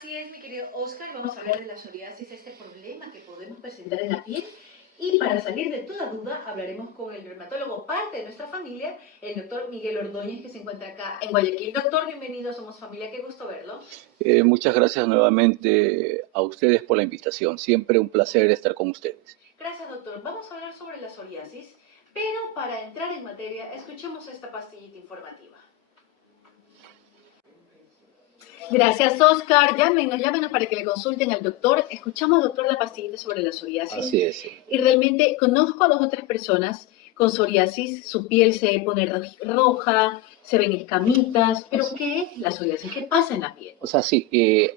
Así es, mi querido Oscar, vamos a hablar de la psoriasis, este problema que podemos presentar en la piel. Y para salir de toda duda, hablaremos con el dermatólogo, parte de nuestra familia, el doctor Miguel Ordóñez, que se encuentra acá en Guayaquil. Doctor, bienvenido, somos familia, qué gusto verlo. Muchas gracias nuevamente a ustedes por la invitación. Siempre un placer estar con ustedes. Gracias, doctor. Vamos a hablar sobre la psoriasis, pero para entrar en materia, escuchemos esta pastillita informativa. Gracias, Oscar. Llámenos para que le consulten al doctor. Escuchamos, doctor, la pastillita sobre la psoriasis. Así es. Y realmente conozco a 2 o 3 personas con psoriasis. Su piel se pone roja, se ven escamitas. ¿Pero qué es la psoriasis? ¿Qué pasa en la piel? O sea, sí,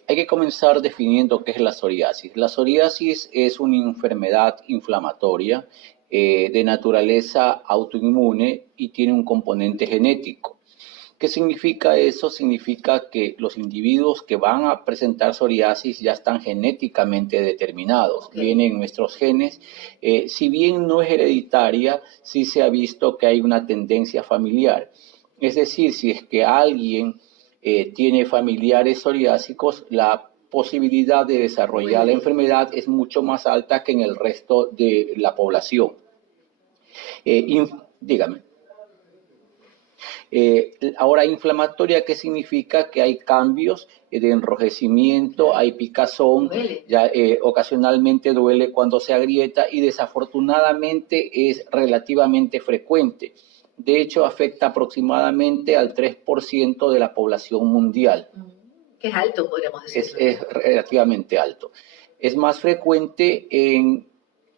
hay que comenzar definiendo qué es la psoriasis. La psoriasis es una enfermedad inflamatoria de naturaleza autoinmune y tiene un componente genético. ¿Qué significa eso? Significa que los individuos que van a presentar psoriasis ya están genéticamente determinados, vienen nuestros genes. Si bien no es hereditaria, sí se ha visto que hay una tendencia familiar. Es decir, si es que alguien tiene familiares psoriásicos, la posibilidad de desarrollar la enfermedad es mucho más alta que en el resto de la población. Dígame. Ahora, inflamatoria, ¿qué significa? Que hay cambios de enrojecimiento, hay picazón, ya, ocasionalmente duele cuando se agrieta y desafortunadamente es relativamente frecuente. De hecho, afecta aproximadamente al 3% de la población mundial. Que es alto, podríamos decir. Es relativamente alto. Es más frecuente en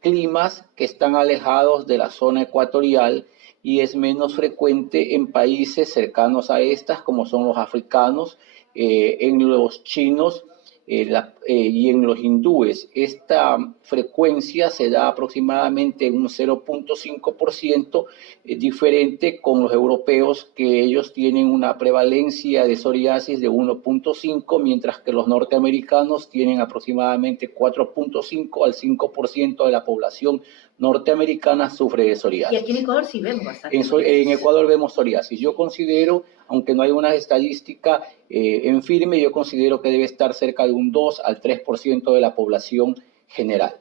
climas que están alejados de la zona ecuatorial y es menos frecuente en países cercanos a estas, como son los africanos, en los chinos y en los hindúes. Esta frecuencia se da aproximadamente en un 0.5%, diferente con los europeos, que ellos tienen una prevalencia de psoriasis de 1.5, mientras que los norteamericanos tienen aproximadamente 4.5 al 5% de la población norteamericana sufre de psoriasis. Y aquí en Ecuador sí vemos bastante. En Ecuador vemos psoriasis. Yo considero, aunque no hay una estadística en firme, yo considero que debe estar cerca de un 2 al 3% de la población general.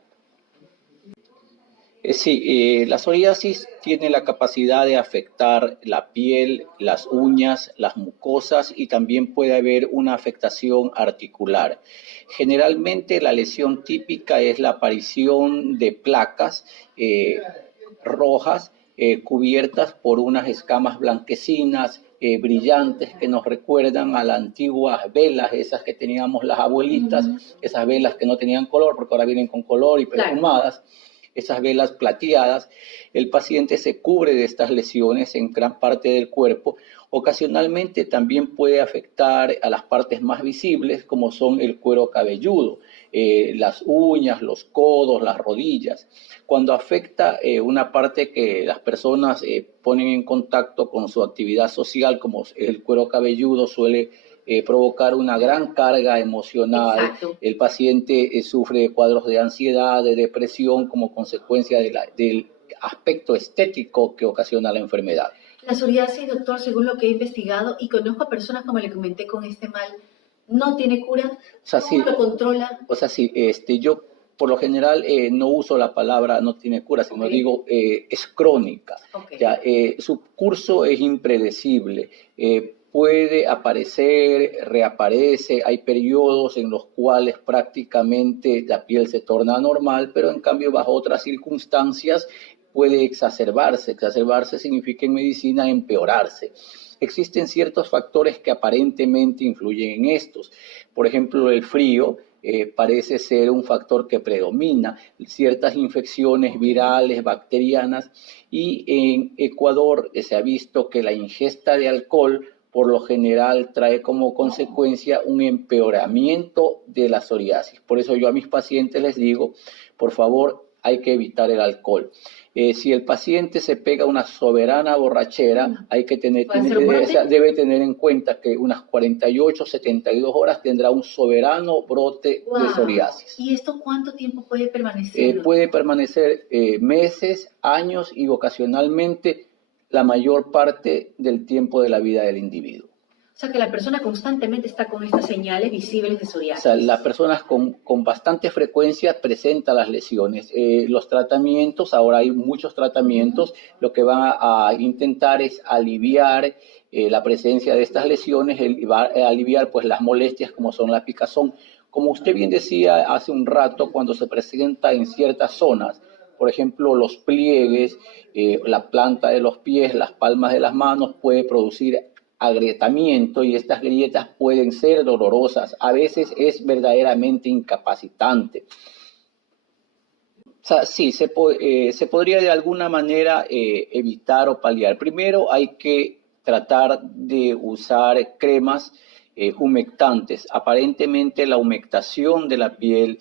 Sí, la psoriasis tiene la capacidad de afectar la piel, las uñas, las mucosas y también puede haber una afectación articular. Generalmente la lesión típica es la aparición de placas rojas cubiertas por unas escamas blanquecinas, brillantes, que nos recuerdan a las antiguas velas, esas que teníamos las abuelitas, esas velas que no tenían color porque ahora vienen con color y perfumadas. Claro. Esas velas plateadas, el paciente se cubre de estas lesiones en gran parte del cuerpo. Ocasionalmente también puede afectar a las partes más visibles, como son el cuero cabelludo, las uñas, los codos, las rodillas. Cuando afecta una parte que las personas ponen en contacto con su actividad social, como el cuero cabelludo, suele provocar una gran carga emocional. Exacto. El paciente sufre de cuadros de ansiedad, de depresión, como consecuencia del aspecto estético que ocasiona la enfermedad. La psoriasis, doctor, según lo que he investigado, y conozco a personas, como le comenté, con este mal, ¿no tiene cura? O sea, ¿Cómo lo controla? O sea, sí, yo por lo general no uso la palabra no tiene cura, sino digo es crónica. Ya, su curso es impredecible. Puede aparecer, reaparece, hay periodos en los cuales prácticamente la piel se torna normal, pero en cambio bajo otras circunstancias puede exacerbarse. Exacerbarse significa en medicina empeorarse. Existen ciertos factores que aparentemente influyen en estos. Por ejemplo, el frío parece ser un factor que predomina, ciertas infecciones virales, bacterianas, y en Ecuador se ha visto que la ingesta de alcohol por lo general trae como consecuencia un empeoramiento de la psoriasis. Por eso yo a mis pacientes les digo, por favor, hay que evitar el alcohol. Si el paciente se pega una soberana borrachera, hay que debe tener en cuenta que unas 48, 72 horas tendrá un soberano brote de psoriasis. ¿Y esto cuánto tiempo puede permanecer? Puede permanecer meses, años y ocasionalmente la mayor parte del tiempo de la vida del individuo. O sea, que la persona constantemente está con estas señales visibles de O psoriasis. sea, las personas con bastante frecuencia presentan las lesiones. Los tratamientos, ahora hay muchos tratamientos, lo que van a intentar es aliviar la presencia de estas lesiones, va a aliviar pues las molestias como son la picazón. Como usted bien decía hace un rato, cuando se presenta en ciertas zonas, por ejemplo, los pliegues, la planta de los pies, las palmas de las manos, puede producir agrietamiento y estas grietas pueden ser dolorosas. A veces es verdaderamente incapacitante. O sea, sí, se podría de alguna manera evitar o paliar. Primero hay que tratar de usar cremas humectantes. Aparentemente la humectación de la piel,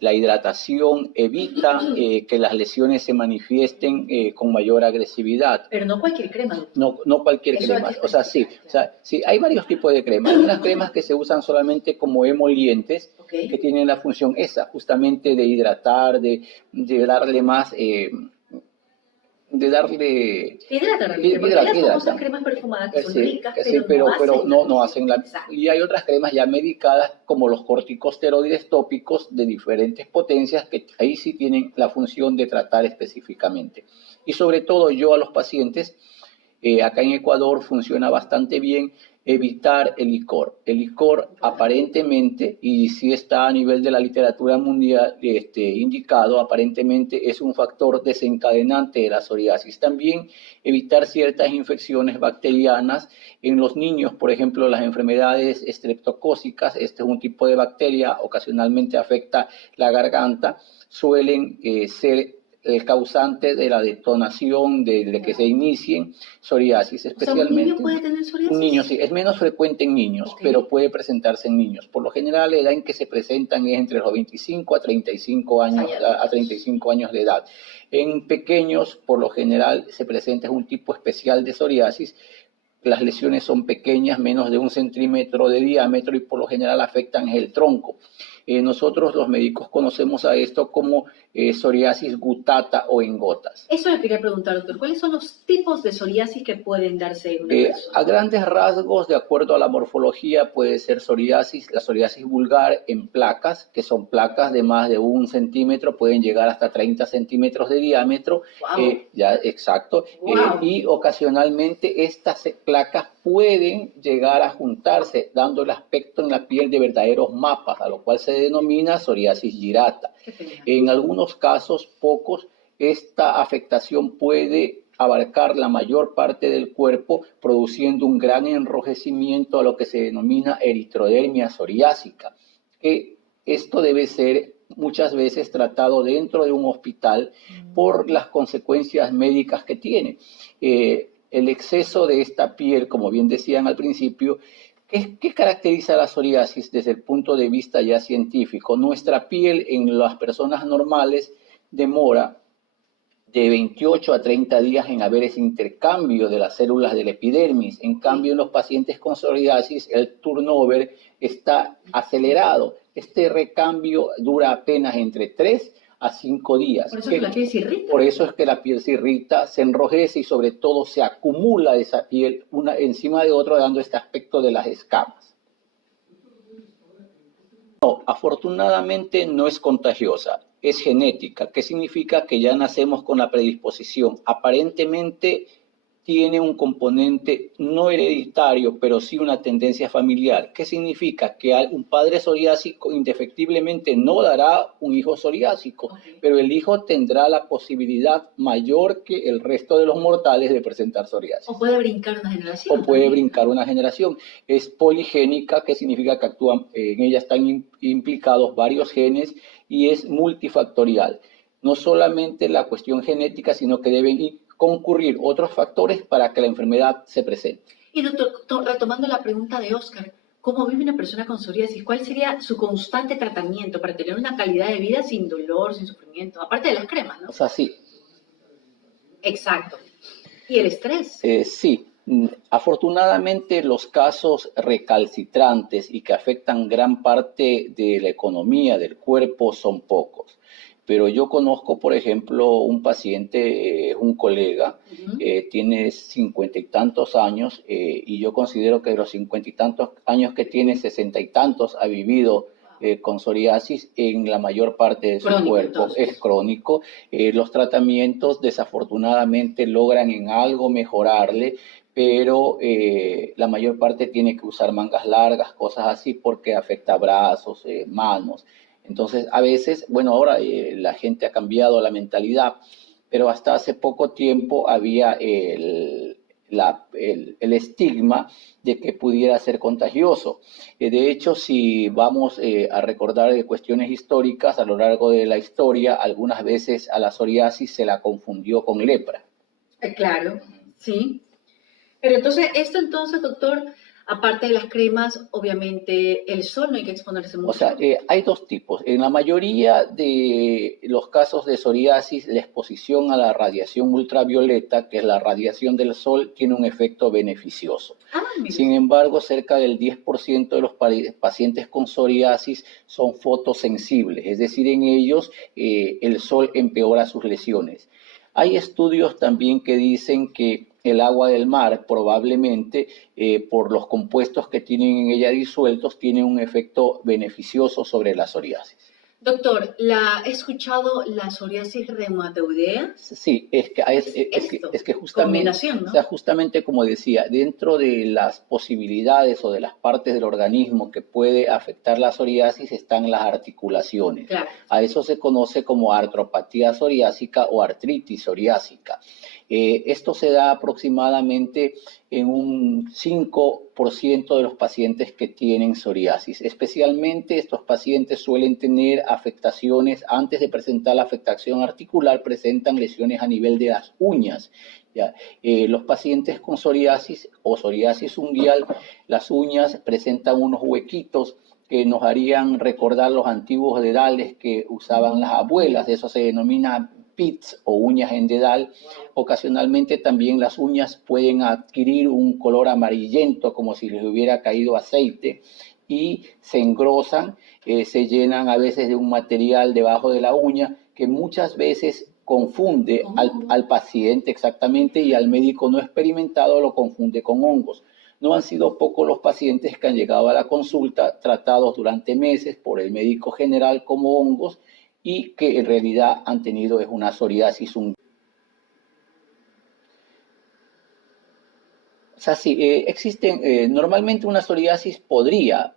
la hidratación evita que las lesiones se manifiesten con mayor agresividad. Pero no cualquier crema. No cualquier crema. O sea, sí, hay varios tipos de cremas. Hay unas cremas que se usan solamente como emolientes, que tienen la función esa, justamente de hidratar, de darle más... de darle... Hidratan, las famosas cremas perfumadas que son ricas, pero no hacen la... Y hay otras cremas ya medicadas, como los corticosteroides tópicos de diferentes potencias, que ahí sí tienen la función de tratar específicamente. Y sobre todo yo a los pacientes, acá en Ecuador funciona bastante bien evitar el licor. El licor aparentemente, y sí está a nivel de la literatura mundial indicado, aparentemente es un factor desencadenante de la psoriasis. También evitar ciertas infecciones bacterianas en los niños, por ejemplo, las enfermedades estreptocócicas, este es un tipo de bacteria, ocasionalmente afecta la garganta, suelen ser el causante de la detonación de que se inicien psoriasis, especialmente. ¿Un niño puede tener psoriasis? Un niño, sí, es menos frecuente en niños, pero puede presentarse en niños. Por lo general, la edad en que se presentan es entre los 25 a 35 años, a 35 años de edad. En pequeños, por lo general, se presenta un tipo especial de psoriasis. Las lesiones son pequeñas, menos de 1 centímetro de diámetro, y por lo general afectan el tronco. Nosotros los médicos conocemos a esto como psoriasis gutata o en gotas. Eso le quería preguntar, doctor. ¿Cuáles son los tipos de psoriasis que pueden darse en una persona? A grandes rasgos, de acuerdo a la morfología, puede ser psoriasis, la psoriasis vulgar en placas, que son placas de más de 1 centímetro, pueden llegar hasta 30 centímetros de diámetro. Wow. Exacto. Wow. Y ocasionalmente estas placas pueden llegar a juntarse, dando el aspecto en la piel de verdaderos mapas, a lo cual se denomina psoriasis gyrata. En algunos casos, pocos, esta afectación puede abarcar la mayor parte del cuerpo, produciendo un gran enrojecimiento a lo que se denomina eritrodermia psoriásica. Esto debe ser muchas veces tratado dentro de un hospital por las consecuencias médicas que tiene. El exceso de esta piel, como bien decían al principio, ¿qué caracteriza la psoriasis desde el punto de vista ya científico? Nuestra piel en las personas normales demora de 28 a 30 días en haber ese intercambio de las células del epidermis. En cambio, en los pacientes con psoriasis, el turnover está acelerado. Este recambio dura apenas entre 3 a 5 días. Por eso es que la piel se irrita. Por eso es que la piel se irrita, se enrojece y sobre todo se acumula esa piel una encima de otra, dando este aspecto de las escamas. No, afortunadamente no es contagiosa, es genética. ¿Qué significa? Que ya nacemos con la predisposición. Aparentemente tiene un componente no hereditario, pero sí una tendencia familiar. ¿Qué significa? Que un padre psoriásico indefectiblemente no dará un hijo psoriásico, pero el hijo tendrá la posibilidad mayor que el resto de los mortales de presentar psoriasis. O puede brincar una generación. O puede brincar una generación. Es poligénica, que significa que actúan, en ella están implicados varios genes, y es multifactorial. No solamente la cuestión genética, sino que deben concurrir otros factores para que la enfermedad se presente. Y doctor, retomando la pregunta de Oscar, ¿cómo vive una persona con psoriasis? ¿Cuál sería su constante tratamiento para tener una calidad de vida sin dolor, sin sufrimiento? Aparte de las cremas, ¿no? O sea, sí. Exacto. ¿Y el estrés? Sí. Afortunadamente, los casos recalcitrantes y que afectan gran parte de la economía del cuerpo son pocos. pero yo conozco, por ejemplo, un paciente, un colega, tiene 50 y tantos años, y yo considero que de los 50 y tantos años que tiene, 60 y tantos ha vivido con psoriasis en la mayor parte de su cuerpo. Entonces, es crónico. Los tratamientos desafortunadamente logran en algo mejorarle, pero la mayor parte tiene que usar mangas largas, cosas así, porque afecta brazos, manos. Entonces, a veces, bueno, ahora la gente ha cambiado la mentalidad, pero hasta hace poco tiempo había el estigma de que pudiera ser contagioso. De hecho, si vamos a recordar cuestiones históricas, a lo largo de la historia, algunas veces a la psoriasis se la confundió con lepra. Claro, sí. Pero entonces, doctor, aparte de las cremas, obviamente el sol no hay que exponerse mucho. O sea, hay dos tipos. En la mayoría de los casos de psoriasis, la exposición a la radiación ultravioleta, que es la radiación del sol, tiene un efecto beneficioso. Sin embargo, cerca del 10% de los pacientes con psoriasis son fotosensibles, es decir, en ellos el sol empeora sus lesiones. Hay estudios también que dicen que el agua del mar probablemente por los compuestos que tienen en ella disueltos tiene un efecto beneficioso sobre la psoriasis. Doctor, ¿he escuchado la psoriasis reumatoidea? Sí, es que justamente, ¿no? O sea, justamente como decía, dentro de las posibilidades o de las partes del organismo que puede afectar la psoriasis están las articulaciones. Claro. A eso se conoce como artropatía psoriásica o artritis psoriásica. Esto se da aproximadamente en un 5% de los pacientes que tienen psoriasis. Especialmente estos pacientes suelen tener afectaciones, antes de presentar la afectación articular, presentan lesiones a nivel de las uñas. ¿Ya? Los pacientes con psoriasis o psoriasis unguial, las uñas presentan unos huequitos que nos harían recordar los antiguos dedales que usaban las abuelas. Eso se denomina pits o uñas en dedal. Ocasionalmente también las uñas pueden adquirir un color amarillento como si les hubiera caído aceite y se engrosan, se llenan a veces de un material debajo de la uña que muchas veces confunde al paciente exactamente y al médico no experimentado lo confunde con hongos. No han sido pocos los pacientes que han llegado a la consulta tratados durante meses por el médico general como hongos y que en realidad han tenido es una psoriasis. O sea, sí, existen, normalmente una psoriasis podría,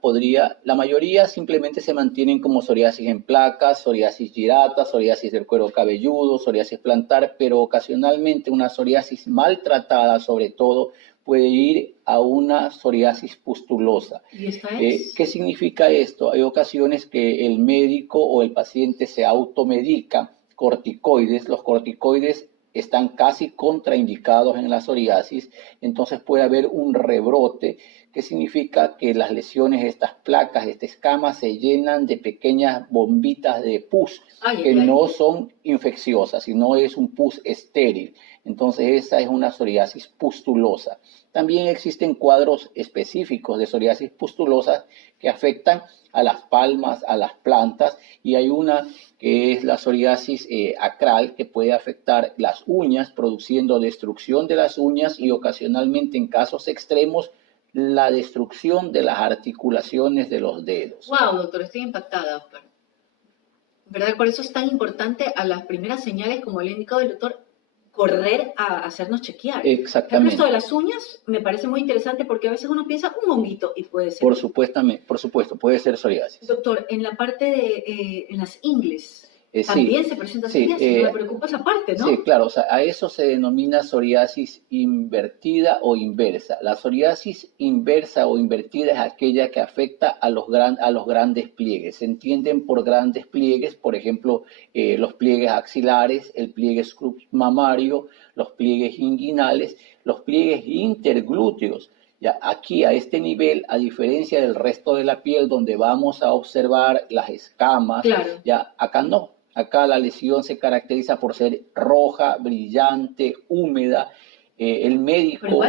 la mayoría simplemente se mantienen como psoriasis en placas, psoriasis girata, psoriasis del cuero cabelludo, psoriasis plantar, pero ocasionalmente una psoriasis maltratada sobre todo puede ir a una psoriasis pustulosa. ¿Y esta es? ¿Qué significa esto? Hay ocasiones que el médico o el paciente se automedica corticoides. Los corticoides están casi contraindicados en la psoriasis, entonces puede haber un rebrote, que significa que las lesiones, estas placas, estas escamas se llenan de pequeñas bombitas de pus que no son infecciosas, sino es un pus estéril. Entonces esa es una psoriasis pustulosa. También existen cuadros específicos de psoriasis pustulosa que afectan a las palmas, a las plantas, y hay una que es la psoriasis acral, que puede afectar las uñas, produciendo destrucción de las uñas y ocasionalmente en casos extremos la destrucción de las articulaciones de los dedos. Wow, doctor, estoy impactada, doctor. ¿Verdad? Por eso es tan importante a las primeras señales, como le ha indicado el doctor, correr a hacernos chequear. Exactamente. Esto de las uñas me parece muy interesante porque a veces uno piensa un honguito y puede ser. Por supuesto, puede ser psoriasis. Doctor, en la parte de en las ingles, también se presenta psoriasis, me preocupa esa parte, ¿no? Sí, claro, o sea, a eso se denomina psoriasis invertida o inversa. La psoriasis inversa o invertida es aquella que afecta a los grandes pliegues. Se entienden por grandes pliegues, por ejemplo, los pliegues axilares, el pliegue submamario, los pliegues inguinales, los pliegues interglúteos. Ya, aquí a este nivel, a diferencia del resto de la piel donde vamos a observar las escamas, claro, ya acá no. Acá la lesión se caracteriza por ser roja, brillante, húmeda. El médico,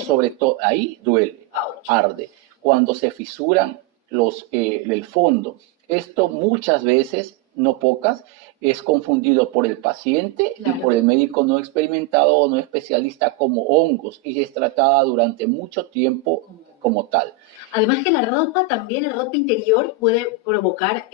sobre todo, ahí duele, arde. Cuando se fisuran el fondo, esto muchas veces no pocas, es confundido por el paciente Claro. y por el médico no experimentado o no especialista como hongos y es tratada durante mucho tiempo como tal. Además que la ropa también, la ropa interior puede provocar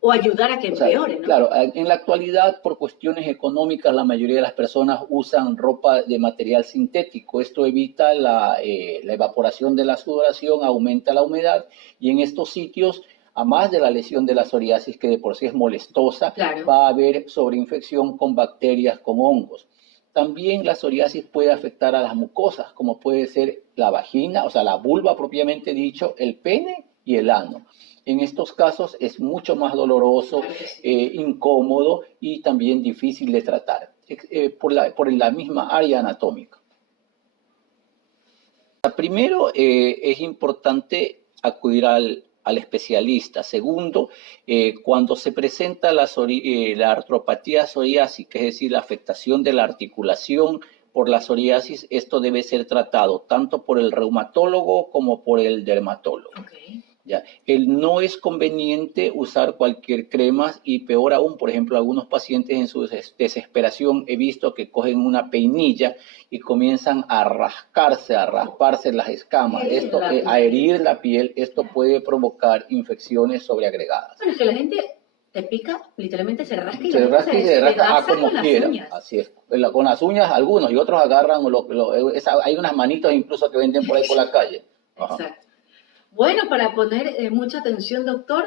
o ayudar a que empeore, ¿no? Claro, en la actualidad por cuestiones económicas la mayoría de las personas usan ropa de material sintético. Esto evita la evaporación de la sudoración, aumenta la humedad y en estos sitios, a más de la lesión de la psoriasis que de por sí es molestosa, claro, va a haber sobreinfección con bacterias, con hongos. También la psoriasis puede afectar a las mucosas, como puede ser la vagina, o sea, la vulva propiamente dicho, el pene y el ano. En estos casos es mucho más doloroso, incómodo y también difícil de tratar por la misma área anatómica. Primero, es importante acudir al especialista. Segundo, cuando se presenta la artropatía psoriásica, es decir, la afectación de la articulación por la psoriasis, esto debe ser tratado tanto por el reumatólogo como por el dermatólogo. Okay. ¿Ya? No es conveniente usar cualquier crema y peor aún, por ejemplo, algunos pacientes en su desesperación he visto que cogen una peinilla y comienzan a rascarse, a rasparse las escamas, a herir la piel, esto puede provocar infecciones sobreagregadas. Bueno, es que la gente te pica, literalmente se rasca y se rasca como con quiera. Las uñas. Así es, con las uñas algunos y otros agarran, hay unas manitos incluso que venden por ahí por la calle. Ajá. Exacto. Bueno, para poner mucha atención, doctor,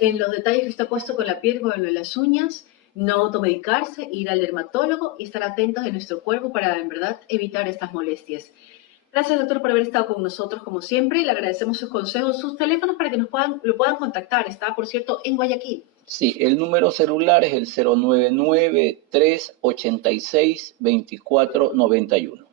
en los detalles que usted ha puesto con la piel, con las uñas, no automedicarse, ir al dermatólogo y estar atentos en nuestro cuerpo para, en verdad, evitar estas molestias. Gracias, doctor, por haber estado con nosotros, como siempre. Le agradecemos sus consejos, sus teléfonos para que lo puedan contactar. Está, por cierto, en Guayaquil. Sí, el número celular es el 099-386-2491.